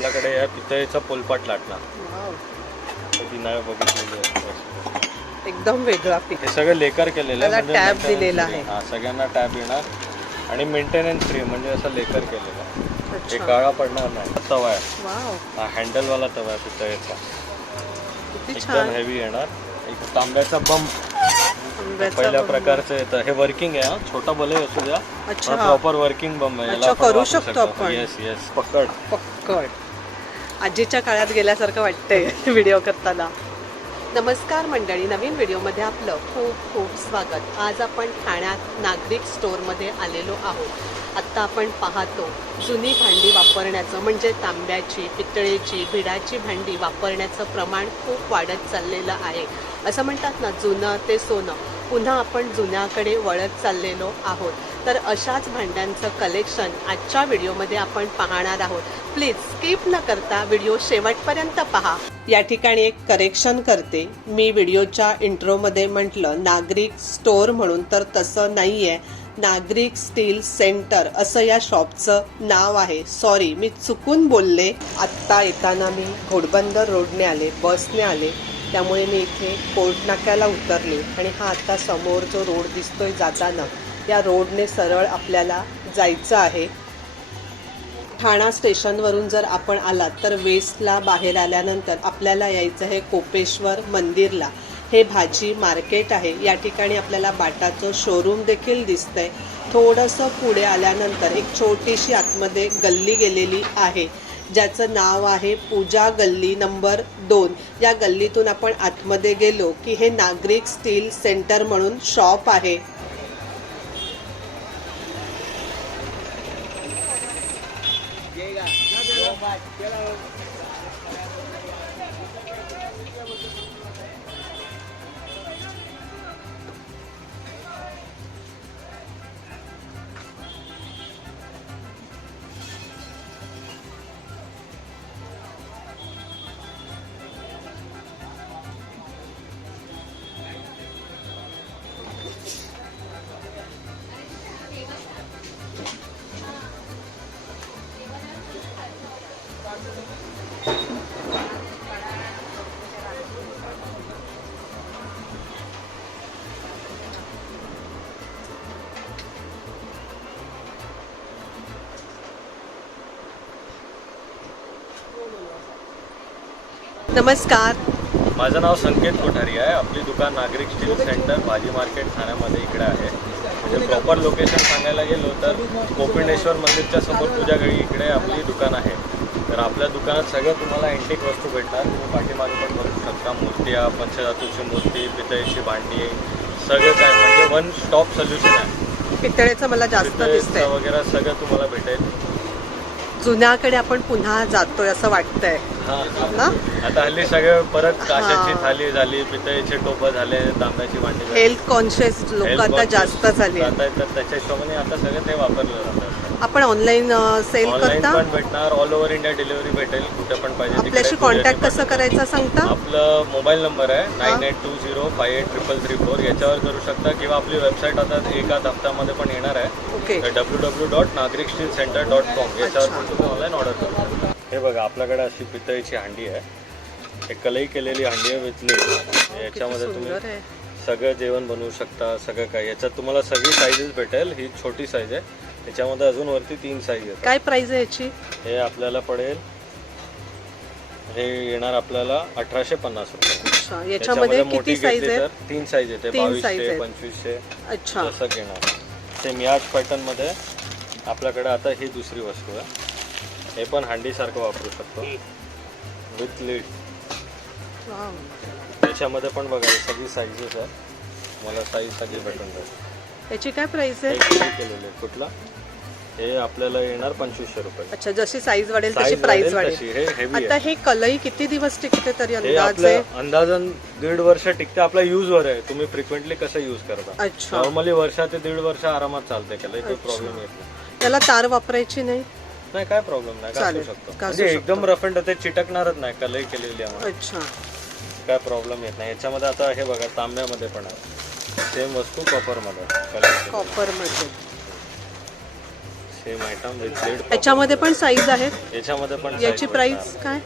आपल्याकडे या पितळेचा पोलपाट लाटणार. कधी नाही बघितलेली आहे. एकदम वेगळा हे सगळं लेकर केलेलं त्याला म्हणजे maintenance दिलेला. आहे. हा सगळ्यांना टॅब येणार. आणि मेंटेनन्स फ्री म्हणजे असं लेकर केलेलं आहे. हे काळा पडणार नाही तवा आहे. वाव. हा हँडलवाला तवा आहे पितळेचा. एकदम हेवी येणार. एक तांब्याचा आंब्याचा पहिल्या बंब. प्रकारचं येतं. हे वर्किंग आहे हा. छोटा भले असू द्या. प्रॉपर वर्किंग बंब आहे. करू शकतो आपण. येस येस पकड. पक्कड आजीच्या काळात गेल्यासारखं वाटतंय व्हिडिओ करताना. नमस्कार मंडळी नवीन व्हिडिओमध्ये आपलं खूप खूप स्वागत. आज आपण ठाण्यात नागरिक स्टोअरमध्ये आलेलो आहोत. आत्ता आपण पाहतो जुनी भांडी वापरण्याचं म्हणजे तांब्याची पितळेची भिडाची भांडी वापरण्याचं प्रमाण खूप वाढत चाललेलं आहे. असं म्हणतात ना जुनं ते सोनं. पुन्हा आपण जुन्याकडे वळत चाललेलो आहोत. तर अशाच भांड्यांचं कलेक्शन आजच्या व्हिडिओमध्ये आपण पाहणार आहोत. प्लीज स्किप न करता व्हिडिओ शेवटपर्यंत पहा. या ठिकाणी एक करेक्शन करते. मी व्हिडिओच्या इंट्रोमध्ये म्हटलं नागरिक स्टोअर म्हणून तर तसं नाही आहे नागरिक स्टील सेंटर असं या शॉपचं नाव आहे. सॉरी मी चुकून बोलले. आत्ता येताना मी घोडबंदर रोडने आले बसने आले. त्यामुळे मी इथे कोर्ट नाक्याला उतरले. आणि हा आत्ता समोर जो रोड दिसतोय जाताना या रोडने सरळ आपल्याला जायचं आहे. ठाणा स्टेशनवरून जर आपण आलात तर वेस्टला बाहेर आल्यानंतर आपल्याला यायचं आहे कोपेश्वर मंदिरला. हे भाजी मार्केट आहे. या ठिकाणी आपल्याला बाटाचं शोरूम देखील दिसतंय. थोडंसं पुढे आल्यानंतर एक छोटीशी आतमध्ये गल्ली गेलेली आहे ज्याचं नाव आहे पूजा गल्ली नंबर दोन. या गल्लीतून आपण आतमध्ये गेलो की हे नागरिक स्टील सेंटर म्हणून शॉप आहे. नमस्कार. माझं नाव संकेत कोठारी आहे. आपली दुकान नागरिक स्टील सेंटर भाजी मार्केट ठाण्यामध्ये इकडे आहे. म्हणजे प्रॉपर लोकेशन सांगायला गेलो तर कोपिंडेश्वर मंदिरच्या समोर पूजा गळी इकडे आपली दुकान आहे. तर आपल्या दुकानात सगळं तुम्हाला अँटिक वस्तू भेटणार. तुम्ही पाठीमागे पण बघू शकता. मूर्त्या पंचधातूची मूर्ती पितळेची भांडी सगळं काय. म्हणजे वन स्टॉप सोल्युशन आहे. पितळेचं मला जास्त वगैरे सगळं तुम्हाला भेटेल. जुन्याकडे आपण पुन्हा जातोय असं वाटतंय. ना आता हल्ली सगळं परत काशाची. थाली झाली पितळेचे टोपं झाले तांब्याची झाली. हेल्थ कॉन्शियस लोक आता जास्त झाले. आता त्याच्या हिशोबाने आता सगळं ते वापरलं जातं. आपण ऑनलाईन सेल ऑनलाईन करता? पण भेटणार. ऑल ओव्हर इंडिया डिलिव्हरी भेटेल. कुठे पण पाहिजे तिकडे आपल्याशी courier कॉन्टॅक्ट कसं पाठवू. करायचं सांगता? आपलं मोबाईल नंबर आहे. Nine eight two zero five eight triple three four याच्यावर करू शकता किंवा आपली वेबसाईट आता एकाच हप्त्यामध्ये पण येणार आहे. Okay. W W dot Nagarik steel centre dot com याच्यावर. पण तुम्ही ऑनलाईन ऑर्डर करू शकता. हे बघा आपल्याकडे अशी पितळीची हांडी आहे. एक कलई केलेली हांडी आहे lid. याच्यामध्ये तुम्ही सुंदर आहे. सगळं जेवण बनवू शकता सगळं काय याच्यात तुम्हाला सगळी साईजेस भेटेल. ही छोटी साईज आहे. त्याच्यामध्ये अजून वरती तीन साईज आहेत काय प्राइस आहे याची? हे आपल्याला पडेल. हे येणार आपल्याला अठराशे पन्नास रुपये. अच्छा याच्यामध्ये मोठी किती साईज घेतली आहे तर तीन साईज येते तीन size बावीसशे आहेत. पंचवीसशे अच्छा. जसं घेणार. सेम याच पॅटर्नमध्ये आपल्याकडे आता ही दुसरी वस्तू आहे. हे पण हांडीसारखं वापरू शकतो. With lid wow. त्याच्यामध्ये पण बघा हे सगळी साईजेस आहे मला साईज सगळी भेटून जाईल. याची काय प्राइस आहे? किती केलेलं आहे. कुठला? हे आपल्याला येणार पंचवीसशे रुपये. अच्छा जशी साईज वाढेल तशी प्राइस वाढेल तशी. हे आता आहे. हे कलई किती दिवस टिकते तरी हे अंदाजे? आपलं अंदाजन दीड वर्ष टिकते. आपल्या यूज वर आहे. तुम्ही फ्रिक्वेंटली कसं यूज करता? अच्छा. नॉर्मली वर्षा ते दीड वर्ष आरामात चालते. त्याला काही प्रॉब्लेम येत नाही. त्याला तार वापरायची नाही? नाही काय प्रॉब्लेम नाही. घासू चालेल, शकतो? घासू म्हणजे. एकदम रफ अँड ते चिटकणारच नाही. कलई केलेली आहे आम्हाला. अच्छा. काय प्रॉब्लेम येत नाही. याच्यामध्ये आता हे बघा तांब्यामध्ये पण आहे. सेम वस्तू कॉपरमध्ये कलर कॉपरमध्ये सेम आयटम विथ प्लेट याच्यामध्ये पण साईज आहेत? याच्यामध्ये पण size याची भेटणार. प्राइस काय?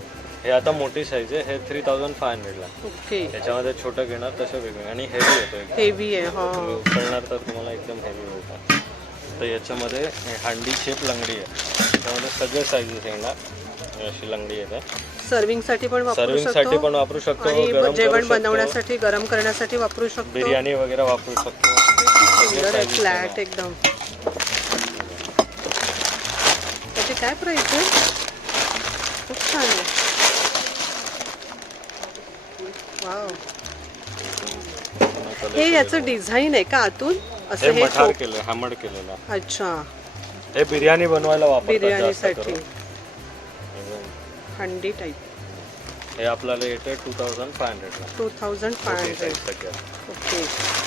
हे आता मोठी साईज आहे. हे थ्री थाउजंड फाय हंड्रेडला ओके याच्यामध्ये छोटं घेणार तसं वेगळं. आणि हेवी येतो एकदम. हेवी आहे हा. तुम्ही उचलणार तर तुम्हाला एकदम हेवी होता तर याच्यामध्ये हे हांडी शेप लंगडी आहे. त्यामध्ये सगळे साईजेस येणार. हे अशी लंगडी येते. सर्विंगसाठी पण वापरू सर्विंगसाठी शकतो पण वापरू शकतो आणि गरम करू जेवण शकतो. बनवण्यासाठी गरम करण्यासाठी वापरू शकतो. बिर्याणी वगैरे वापरू शकतो. सुंदर आहे फ्लॅट. एकदम. त्याची काय प्राइस आहे? खूप छान आहे. वाव हे याचं डिझाईन आहे का आतून? असं हे हे मठार केलं हॅमड केलेलं. अच्छा. हे बिर्याणी बनवायला वापरतात जास्त बिर्याणीसाठी. करून. हंडी टाईप हे आपल्याला येते two thousand five हंड्रेडला two thousand five hundred size. Okay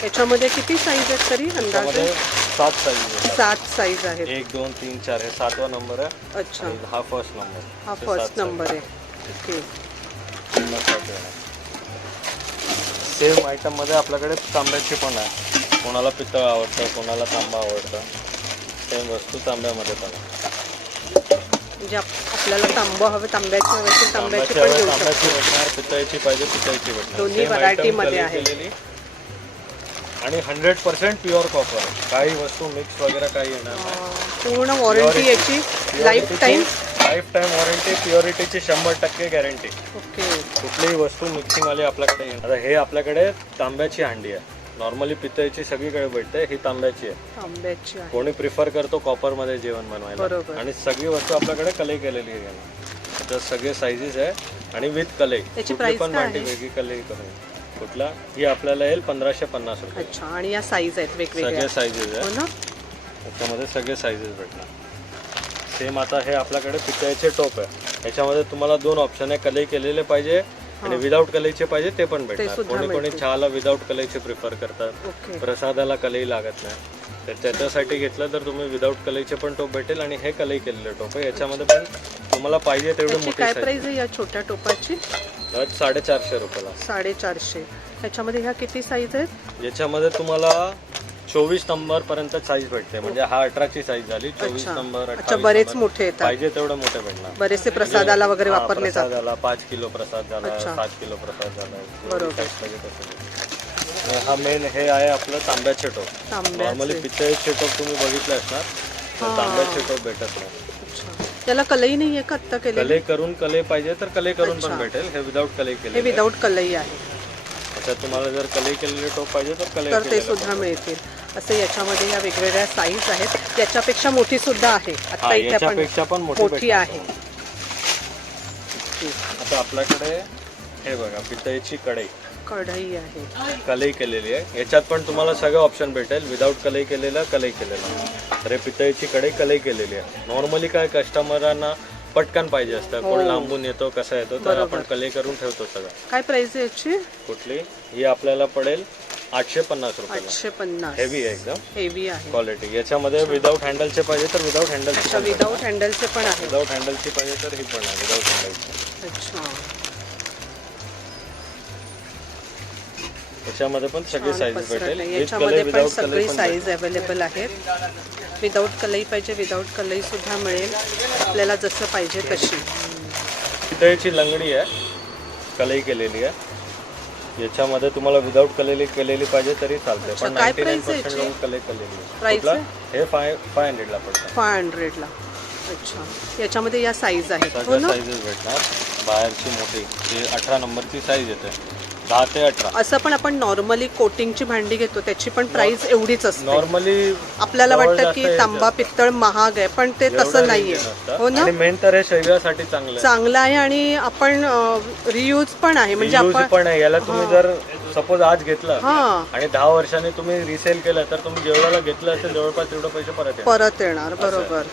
याच्यामध्ये किती साईज आहेत तरी त्यामध्ये अंदाजे सात साईज सात साईज आहेत. एक दोन तीन चार हे सातवा नंबर आहे. अच्छा. आणि हा फर्स्ट नंबर हा फर्स्ट नंबर आहे. ओके सेम आयटममध्ये आपल्याकडे तांब्याची पण आहे. कोणाला पितळ आवडतं कोणाला तांबा आवडतं. सेम वस्तू तांब्यामध्ये पण आहे. म्हणजे आप- आपल्याला तांबं हवं तांब्याची हवी तांब्याची तांब्याची पण घेऊ शकतो. तांब्याची भेटणार पितळेची पाहिजे पितळेची भेटणार. दोन्ही item मध्ये आहे. आणि हंड्रेड पर्सेंट प्युअर कॉपर काही वस्तू मिक्स वगैरे काही येणार पूर्ण वॉरंटी याची life time life time warranty प्युरिटीची शंभर टक्के गॅरंटी ओके कुठलीही वस्तू मिक्सिंग वाली आपल्याकडे येणार. हे आपल्याकडे तांब्याची हांडी आहे. नॉर्मली पितळेची सगळीकडे भेटते ही तांब्याची आहे. तांब्याची आहे. कोणी प्रिफर करतो कॉपरमध्ये जेवण बनवायला. बरोबर. आणि सगळी वस्तू आपल्याकडे कलई केलेली आहे. त्याच्यात सगळे साईजेस आहे आणि विथ कलई त्याची कुठली price पण काय आहे? वेगळी कलई करून. कुठला? ही आपल्याला येईल पंधराशे पन्नास रुपये. अच्छा आणि या साईज आहेत वेगवेगळ्या. सगळे हो आहे. ना? त्याच्यामध्ये सगळे साईजेस भेटणार. सेम आता हे आपल्याकडे पितळेचे टोप आहे. याच्यामध्ये तुम्हाला दोन ऑप्शन आहे. कलई केलेले पाहिजे आणि विदाऊट कलईचे पाहिजे ते पण सुद्धा कोणी कोणी. चहाला विदाऊट कलईचे प्रिफर करतात. प्रसादाला कलई लागत नाही. तर त्याच्यासाठी घेतलं तर तुम्ही विदाऊट कलईचे पण टोप भेटेल आणि हे कलई केलेले टोप याच्यामध्ये पण तुम्हाला पाहिजे तेवढी मोठी प्राइस आहे या छोट्या टोपाची? साडेचारशे रुपयाला. साडेचारशे. ह्याच्यामध्ये ह्या किती साईज आहेत? याच्यामध्ये तुम्हाला चोवीस नंबर पर्यंत साईज भेटते. म्हणजे हा अठराची साईज झाली चोवीस अच्छा नंबर अच्छा 28 बरेच नंबर. मोठे येतात. पाहिजे तेवढे मोठे भेटणार. बरेचसे प्रसादाला वगैरे हा, वापरले जातात. झाला पाच किलो प्रसाद झाला अच्छा. सात किलो प्रसाद झाला. बरोबर. हा मेन हे आहे आपलं तांब्याचे टोप. नॉर्मली तांब्याचे पितळेचे टोप तुम्ही बघितले असणार तर तांब्याचे टोप भेटत नाही. अच्छा. त्याला कलई नाही आहे का आत्ता केलेली? कले करून कले पाहिजे तर कले करून अच्छा. पण भेटेल. हे विदाऊट कले हे केले विदाऊट कलई आहे. त्याच्यात तुम्हाला जर कले केलेले टोप पाहिजे तर कले तर ते केलेले सुद्धा पण. मिळतील. असे याच्यामध्ये या वेगवेगळ्या साईज आहेत. याच्यापेक्षा मोठी सुद्धा आहे. आता हा, इथे आपण याच्यापेक्षा पण मोठी मोठी भेटणार. आहे. आता आपल्याकडे हे बघा पितळेची कढई. कढई आहे. कलई केलेली आहे. याच्यात पण तुम्हाला सगळं ऑप्शन भेटेल. विदाऊट कलई केलेलं कलई केलेलं. तर हे पितळेची कढई कलई केलेली आहे. नॉर्मली काय कस्टमरांना पटकन पाहिजे असतं. कोण लांबून येतो कसा येतो तर आपण कलई करून ठेवतो सगळं. काय प्राइस आहे याची? कुठली? ही आपल्याला पडेल आठशे पन्नास रुपयाला. आठशे पन्नास. हेवी आहे एकदम. हेवी आहे. क्वालिटी याच्यामध्ये विदाऊट हँडलचे पाहिजे तर विदाऊट अच्छा विदाऊट हँडलचे पण आहे. विदाऊट हँडलची पाहिजे तर ही पण आहे विदाऊट हँडलची अच्छा. याच्यामध्ये पण सगळे छान साईज पसरट भेटेल. आहे. याच्यामध्ये पण सगळी साईज अवेलेबल आहेत. विदाऊट कलई पाहिजे विदाऊट कलई सुद्धा मिळेल. आपल्याला जसं पाहिजे तशी. पितळेची लंगडी आहे. कलई केलेली आहे. याच्यामध्ये तुम्हाला विदाऊट कलेली केलेली पाहिजे तरी चालते पण काय नाईन्टी नाईन price आहे पर्सेंट याची? कले केलेली. आहे. कुठला? हे फाय फाय हंड्रेडला पडतं. फाय हंड्रेडला अच्छा. याच्यामध्ये या साईज आहेत हो सगळ्या ना? साईजेस भेटणार. बाहेरची मोठी. ती अठरा नंबरची साईज येते. दहा ते अठरा. असं पण आपण नॉर्मली कोटिंगची भांडी घेतो त्याची पण प्राइस एवढीच असते. नॉर्मली आपल्याला वाटतं की तांबा पित्तळ महाग आहे पण ते तसं नाहीये. हो ना? मेन तर हे शरीरासाठी चांगलं आहे. चांगलं आहे आणि आपण रियूज पण आहे. म्हणजे Reuse आपण पण आहे. याला तुम्ही जर सपोज आज घेतलं हा. आणि दहा वर्षांनी तुम्ही रिसेल केलं तर तुम्ही जेवढ्याला घेतलं असेल जवळपास तेवढं पैसे परत येणार. परत येणार बरोबर.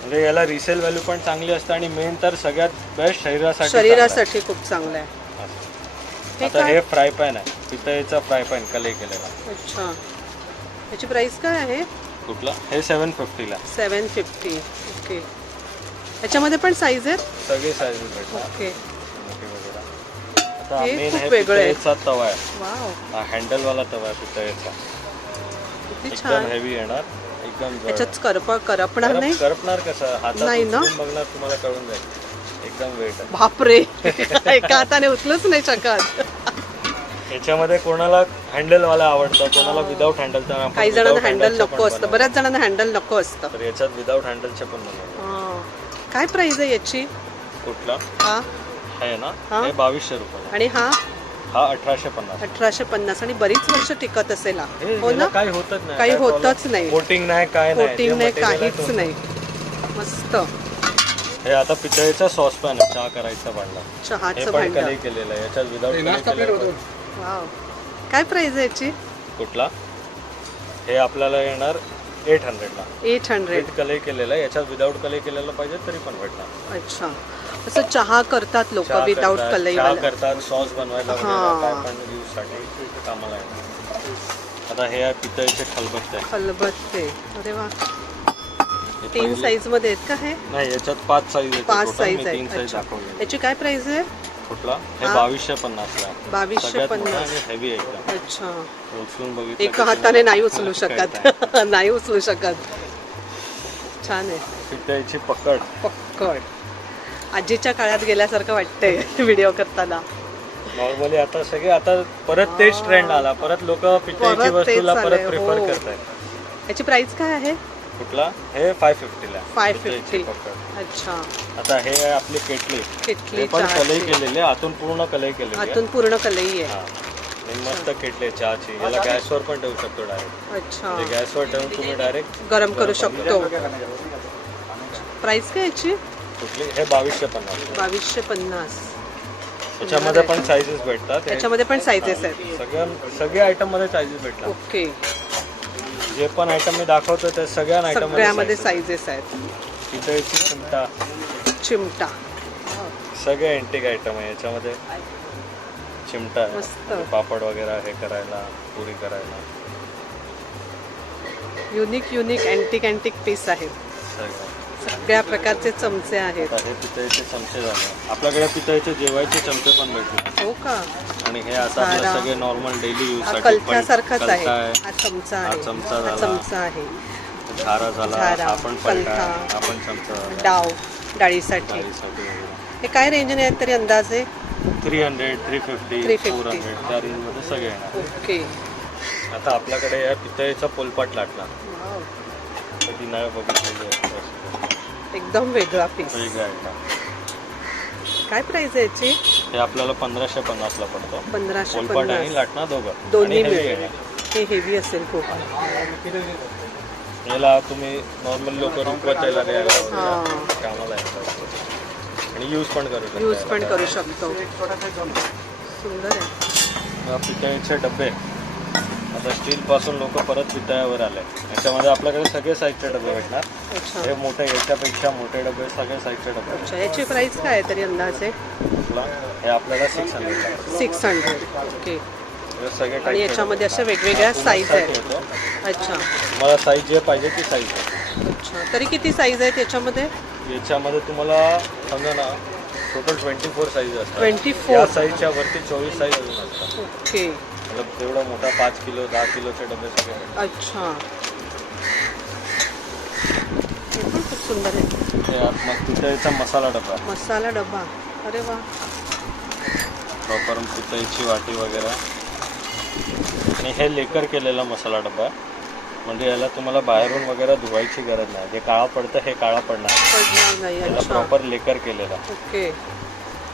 म्हणजे याला रिसेल व्हॅल्यू पण चांगली असते आणि मेन तर सगळ्यात बेस्ट शरीरासाठी चांगलं शरीरासाठी खूप चांगलं आहे. आता हे फ्राय पॅन आहे. पितळेचा फ्राय पॅन कलई केलेला अच्छा. याची प्राइस काय आहे? कुठला? हे सेवन फिफ्टीला सेवन फिफ्टी ओके याच्यामध्ये पण साईज आहेत? सगळे साईजेस भेटणार ओके मोठी वगैरे. आता हे मेन खूप हे वेगळं आहे. पितळेचा तवा आहे. वाव हा हँडलवाला तवा आहे पितळेचा किती एकदम छान. हेवी येणार. एकदम जड. याच्यात करप करपणार नाही? करप- करपणार कसं? हातात नाही ना? उचलून बघणार तुम्हाला कळून जाईल. एकदम वेट आहे बापरे. एका हाताने उचलूच नाही शकत. याच्यामध्ये कोणाला हँडल वाला आवडतं कोणाला विदाऊट हँडल तर आपण काही जणांना without हँडल handle नको पण असतं. बऱ्याच जणांना हँडल नको असतं. तर याच्यात विदाऊट हँडलचे पण बनवतो. हा. काय प्राइस आहे याची? कुठला? हा. आहे ना? हा? हे बावीसशे रुपये. आणि हा? हा अठराशे पन्नास. अठराशे पन्नास. आणि बरीच वर्ष टिकत असेल हा. हे हो याला ना काही होतच नाही. काही होतच. नाही. कोटिंग नाही काय नाही. कोटिंग जे नाही material आहे काहीच तो- नाही. मस्त. हे आता पितळेचा सॉसपॅन आहे चहा करायचा भांडा हे चहाचं पण भांडं. कलई केलेलं आहे याच्यात विदाऊट वाव. काय प्राइस आहे याची? कुठला? हे आपल्याला येणार एट हंड्रेडला एट हंड्रेड विथ कलई केलेलं आहे याच्यात विदाऊट कलई केलेलं पाहिजे तरी पण भेटणार. अच्छा. असं चहा करतात लोक चहा विदाऊट करतात, कलई चहा करतात सॉस बनवायला वगैरे काय पण यूजसाठी कामाला येणार. आता हे आहे पितळेचे खलबत्ते. खलबत्ते. अरे वा. तीन साईजमध्ये आहेत का हे? नाही याच्यात पाच साईज पाच. साईज तीन आहेत. साईज दाखवले याची काय प्राइस आहे? कुठला? हे? बावीसशे पन्नासला आहे. बावीसशे पन्नास. हेवी एकदम. अच्छा. उचलून बघितलं एका की हाताने नाही उचलू. शकत. नाही उचलू शकत. छान आहे. पितळेची पकड. पक्कड आजीच्या काळात गेल्यासारखं वाटतंय व्हिडिओ करताना. नॉर्मली आता सगळे आता परत तेच ट्रेंड आला. परत लोक पितळेची वस्तूला परत प्रिफर हो. करतायत. याची प्राइस काय आहे? कुठला? हे फाय फिफ्टीला 550. पकड अच्छा. आता हे आपली केटली. किटली पण कलई केलेली आहे आतून पूर्ण कलई केलेली आहे. आतून पूर्ण कलई आहे. मस्त केटली चहाची. याला गॅसवर पण ठेवू शकतो डायरेक्ट अच्छा. म्हणजे गॅसवर ठेवून तुम्ही डायरेक्ट गरम करू शकतो. प्राइस काय याची? कुठली? हे बावीसशे पन्नास. बावीसशे पन्नास. त्याच्यामध्ये पण साईजेस भेटतात. त्याच्यामध्ये पण साईजेस आहेत. सगळ्या सगळ्या आयटममध्ये साईजेस भेटतात. ओके जे पण आयटम मी दाखवतो त्या सगळ्या आयटम सगळ्यामध्ये साईजेस आहेत. पितळेची चिमटा. चिमटा. सगळे अँटिक आयटम आहे. याच्यामध्ये चिमटा मस्त. आहे पापड वगैरे हे करायला पुरी करायला. Unique unique antique antique piece आहेत सगळं. सगळ्या प्रकारचे चमचे आहेत. आता हे पितळेचे चमचे झाले. आपल्याकडे पितळेचे जेवायचे चमचे पण भेटले. हो का? आणि हे आता आपले सारा. सगळे नॉर्मल डेली यूज हा आहे. हा चमचा हा आहे. चमचा हा झाला. चमचा आहे. झारा झाला. झारा, हा पण पलटा कलथा. हा पण चमचा डाव डाळीसाठी. हे काय रेंजने आहेत तरी अंदाजे three hundred three fifty 350. Four hundred त्या रेंजमध्ये सगळे येणार ओके. आता आपल्याकडे या पितळेचा पोलपाट लाटला कधी नाही बघितलेली आहे. एकदम वेगळा पीस वेगळा आहे काय प्राइस आहे याची? हे आपल्याला पंधराशे पन्नासला पडतो. पंधराशे पोलपाट आणि पन्नास. लाटणं दोघं. दोन्ही आणि heavy मिळेल. आहे. हे हेवी असेल खूप. याला तुम्ही नॉर्मल लोक रुपवायला द्यायला वगैरे हा. कामाला येतात. आणि यूज पण करू शकता. यूज पण याला. करू शकतो. सुंदर आहे. पितळेचे डबे. आता स्टील पासून लोक परत पितळ्यावर आले याच्यामध्ये आपल्याकडे सगळे साईजचे डबे भेटणार. अच्छा. हे मोठे याच्यापेक्षा मोठे डबे सगळे साईजचे डबे अच्छा याची प्राइस काय आहे तरी अंदाजे? आपला हे आपल्याला six hundred six hundred okay सगळे आणि याच्यामध्ये. अशा वेगवेगळ्या साईज आहेत. अच्छा. तुम्हाला साईज जे पाहिजे ती साईज आहे. अच्छा. तरी किती साईज आहेत याच्यामध्ये? याच्यामध्ये तुम्हाला समजा ना टोटल ट्वेंटी फोर साईज असतात. 24? या साईजच्या वरती चोवीस साईज अजून असतात. ओके मतलब तेवढा मोठा पाच किलो दहा किलोचे डबे सगळे भेटतात. अच्छा. हे पण खूप सुंदर आहे. ते आत मग पितळेचा मसाला डबा. मसाला डबा. अरे वा. प्रॉपर पितळेची वाटी वगैरे. आणि हे लेकर केलेला मसाला डबा. आहे. म्हणजे याला तुम्हाला बाहेरून वगैरे धुवायची गरज नाही. जे काळा पडतं हे काळा पडणार नाही. याला प्रॉपर लेकर केलेला. ओके.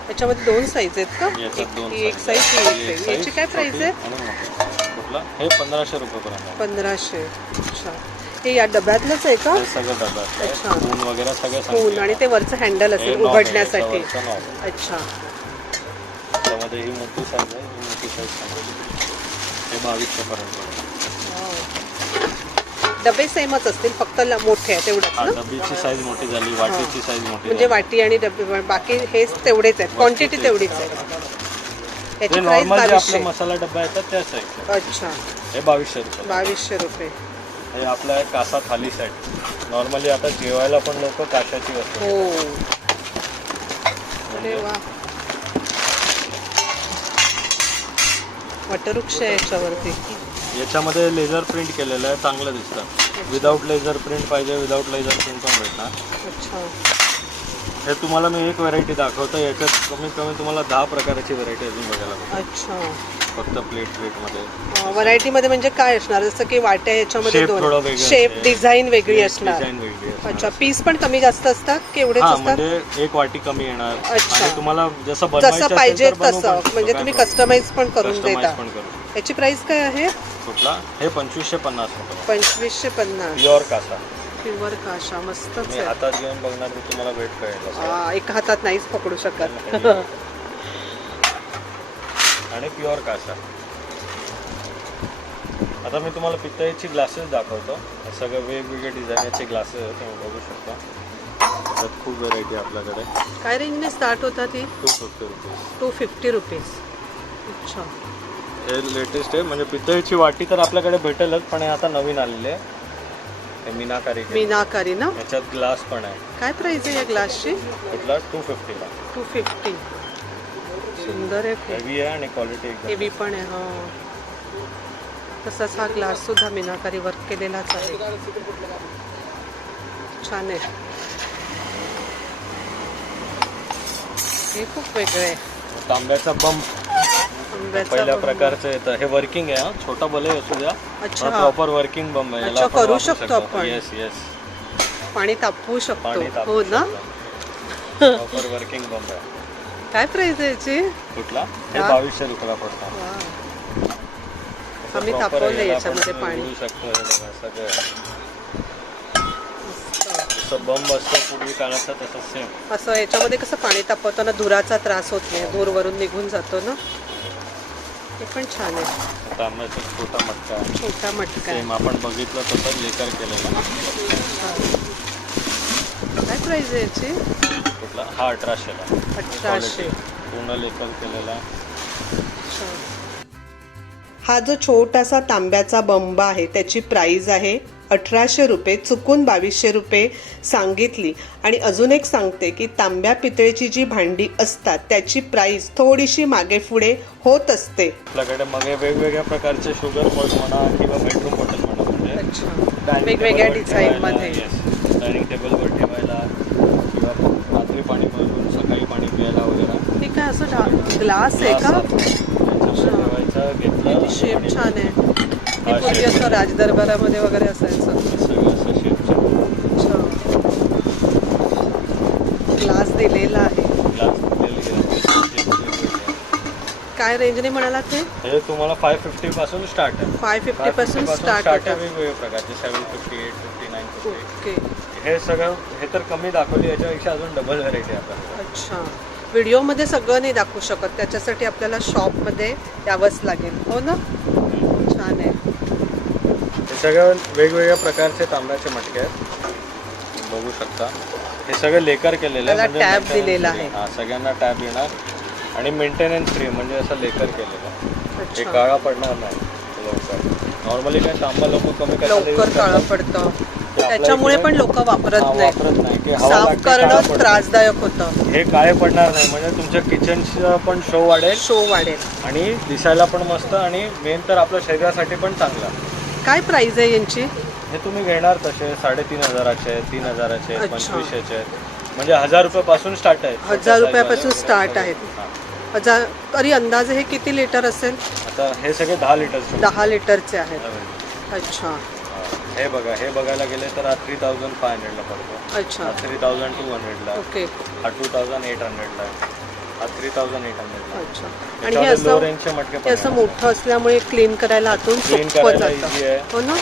याच्यामध्ये दोन साईज आहेत का? याच्यात दोन एक- साईज याची काय प्राइस छोटी आहे. कुठला? हे पंधराशे रुपयेपर्यंत आहे. पंधराशे. अच्छा. हे या डब्यातलंच आहे का? सगळं डबा आहे. अच्छा. ऊन वगैरे सगळं. आणि ते वरचं हँडल असेल उघडण्यासाठी. अच्छा. त्यामध्ये ही मोठी साईज आहे. ही मोठी साईज हे बावीसशे पर्यंत. डबे सेमच असतील फक्त ल- मोठे आहेत तेवढंच हा ना? डबीची साईज मोठी झाली वाटीची साईज मोठी म्हणजे वाटी आणि डबे बाकी हेच तेवढेच आहेत क्वांटिटी तेवढीच आहे याची प्राइस नॉर्मल जे बावीसशे. आपले मसाला डबा येतात त्या साईज अच्छा. हे बावीसशे रुपये. बावीसशे रुपये. हे आपला आहे कासा थाली सेट नॉर्मली आता जेवायला पण लोक काशाची वस्तू हो. म्हणजे अरे वा. वटवृक्ष आहे याच्यावरती. याच्यामध्ये लेझर प्रिंट केलेलं आहे चांगलं दिसतं. विदाऊट लेझर प्रिंट पाहिजे विदाऊट लेझर प्रिंट पण भेटणार. अच्छा. हे तुम्हाला मी एक व्हरायटी दाखवतो याच्यात कमीत कमी तुम्हाला दहा प्रकारची व्हरायटी अजून बघायला भेटेल. अच्छा. फक्त प्लेट प्लेटमध्ये व्हरायटी मध्ये म्हणजे काय असणार? जसं की वाट्या याच्यामध्ये शेप. डिझाईन वेगळी असणार. डिझाईन वेगळी असणार. अच्छा पीस पण कमी जास्त असतात की एवढेच असतात? म्हणजे एक वाटी कमी येणार. अच्छा. तुम्हाला जसं जसं पाहिजे तसं. म्हणजे तुम्ही कस्टमाइज पण करून देता. पण करू शकतो. याची प्राइस काय आहे? कुठला? हे पंचवीसशे पन्नास रुपये पंचवीसशे पन्नास. प्युअर कासा. प्युअर काशा मस्तच मी आहे. हातात घेऊन बघणार तर तुम्हाला वेट कळेल असं. आ, एका हातात नाहीच पकडू शकत. आणि प्युअर कासा. आता मी तुम्हाला पितळेची ग्लासेस दाखवतो. हे सगळं वेगवेगळे डिझाईनचे ग्लासेस आहेत तुम्ही बघू शकता. त्यात खूप व्हरायटी आपल्याकडे. काय रेंजने स्टार्ट होता ती? Two fifty rupees two fifty rupees अच्छा. हे लेटेस्ट आहे. म्हणजे पितळेची वाटी तर आपल्याकडे भेटेलच पण हे आता नवीन आलेले आहे. हे मीनाकारी केलं. मीनाकारी ना? याच्यात ग्लास पण आहे. काय प्राइस आहे या ग्लासची कुठला टू फिफ्टीला टू फिफ्टी सुंदर आहे खूप. हेवी आहे आणि क्वालिटी एकदम हेवी पण आहे हा. तसाच हा ग्लास सुद्धा मीनाकारी वर्क केलेलाच आहे. छान आहे. हे खूप वेगळं आहे. तांब्याचा बंब आंब्याचा पहिल्या बंब. प्रकारचं येतं. हे वर्किंग आहे हा. छोटा भले असू द्या. अच्छा प्रॉपर वर्किंग बंब आहे. अच्छा, करू शकतो आपण. येस येस पाणी तापवू शकतो. पाणी हो ना? प्रॉपर वर्किंग बंब आहे. काय प्राइस आहे याची? कुठला? हे हा? बावीसशे रुपयाला पडतात वा. आम्ही याला याच्यामध्ये पाणी. शकतो. हे बघा, सगळं. मस्त. जसं बंब असतं पूर्वी काळाचा तसं सेम असं याच्यामध्ये कसं पाणी तापवताना धुराचा त्रास होत नाही. धूर वरून निघून जातो ना? हे पण छान आहे. तांब्याचा छोटा मटका आहे. छोटा मटका आहे. सेम आपण बघितलं तसं लेकर केलेला. काय प्राइस आहे याची? कुठला? हा अठराशेला अठराशे. पूर्ण लेकर केलेला. हा जो छोटासा तांब्याचा बंब आहे त्याची प्राइस आहे अठराशे रुपये चुकून बावीसशे रुपये सांगितली. आणि अजून एक सांगते की तांब्या पितळेची जी भांडी असतात त्याची प्राइस थोडीशी मागे पुढे होत असते. आपल्याकडे मग वेगवेगळ्या प्रकारचे शुगर पॉट म्हणा किंवा बेडरूम बॉटल म्हणा म्हणजे वेगवेगळ्या table वर डिझाईन ठेवायला, मध्ये. yes. डायनिंग टेबलवर ठेवायला किंवा रात्री पाणी भरून सकाळी पाणी प्यायला वगैरे. हे काय असं ग्लास आहे का? ठेवायचं घेतलं शेप छान आहे. हे पूर्वी. असं राजदरबारामध्ये वगैरे असायचं. सगळं असं ग्लास दिलेला आहे. ग्लास. काय रेंजने म्हणाला ते हे तुम्हाला फाय फिफ्टी पासून स्टार्ट आहे. फाय फिफ्टी पासून स्टार्ट आहे होतात वेगवेगळे प्रकारचे seven fifty eight fifty nine fifty okay. हे सगळं हे तर कमी दाखवली याच्यापेक्षा अजून डबल व्हरायटी आहे आपल्याकडे अच्छा. व्हिडिओमध्ये सगळं नाही दाखवू शकत. त्याच्यासाठी आपल्याला शॉपमध्ये यावंच लागेल. हो ना? आहे हे सगळं वेगवेगळ्या प्रकारचे तांब्याचे मटके आहेत. बघू शकता. हे सगळं लेकर केलेलं त्याला म्हणजे maintenance दिलेला. आहे. हा सगळ्यांना टॅब येणार. आणि मेंटेनन्स फ्री म्हणजे असं लेकर केलेलं हे काळा पडणार नाही. लवकर. नॉर्मली काय तांबा लोक कमी लवकर काळं? पडतं. त्याच्यामुळे पण लोक वापरत नाही साफ करणं. त्रासदायक होतं. हे काळे पडणार नाही म्हणजे तुमच्या किचनचं पण शो वाढेल. शो वाढेल. आणि दिसायला पण मस्त आणि मेन तर आपल्या शरीरासाठी पण चांगला. काय प्राइस आहे यांची? हे तुम्ही घेणार तसे साडेतीन हजाराचे आहेत तीन हजाराचे आहेत अच्छा. पंचवीसशेचे. आहेत म्हणजे हजार रुपयापासून स्टार्ट आहेत हजार रुपयापासून start वाले. आहेत. हजार तरी अंदाजे हे किती लिटर असेल? आता हे सगळे दहा लिटरचे दहा लिटरचे आहेत. अच्छा. हे बघा हे बघायला गेले तर हा थ्री थाउजंड फाय हंड्रेडला पडतो. अच्छा. थ्री थाउजंड टू हंड्रेडला ओके. हा टू थाउजंड एट हंड्रेडला आहे थ्री थाउजंड एट अच्छा. आणि हे असं हे असं आहेत. मोठं असल्यामुळे क्लीन करायला आतून सोपं करायला जातं. easy आहे. हो ना?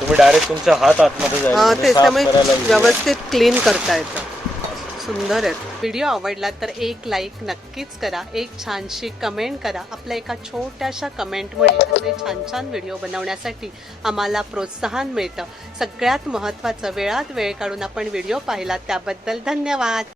तुम्ही डायरेक्ट तुमचा हात आतमध्ये जाईल हा म्हणजे तेच साफ त्यामुळे करायला easy आहे. व्यवस्थित क्लीन करता येतं. सुंदर आहे. व्हिडिओ आवडला तर एक लाईक नक्कीच करा. एक छानशी कमेंट करा. आपल्या एका छोट्याशा कमेंटमुळे असे छान छान व्हिडिओ बनवण्यासाठी आम्हाला प्रोत्साहन मिळतं. सगळ्यात महत्त्वाचं वेळात वेळ काढून आपण व्हिडिओ पाहिला त्याबद्दल धन्यवाद.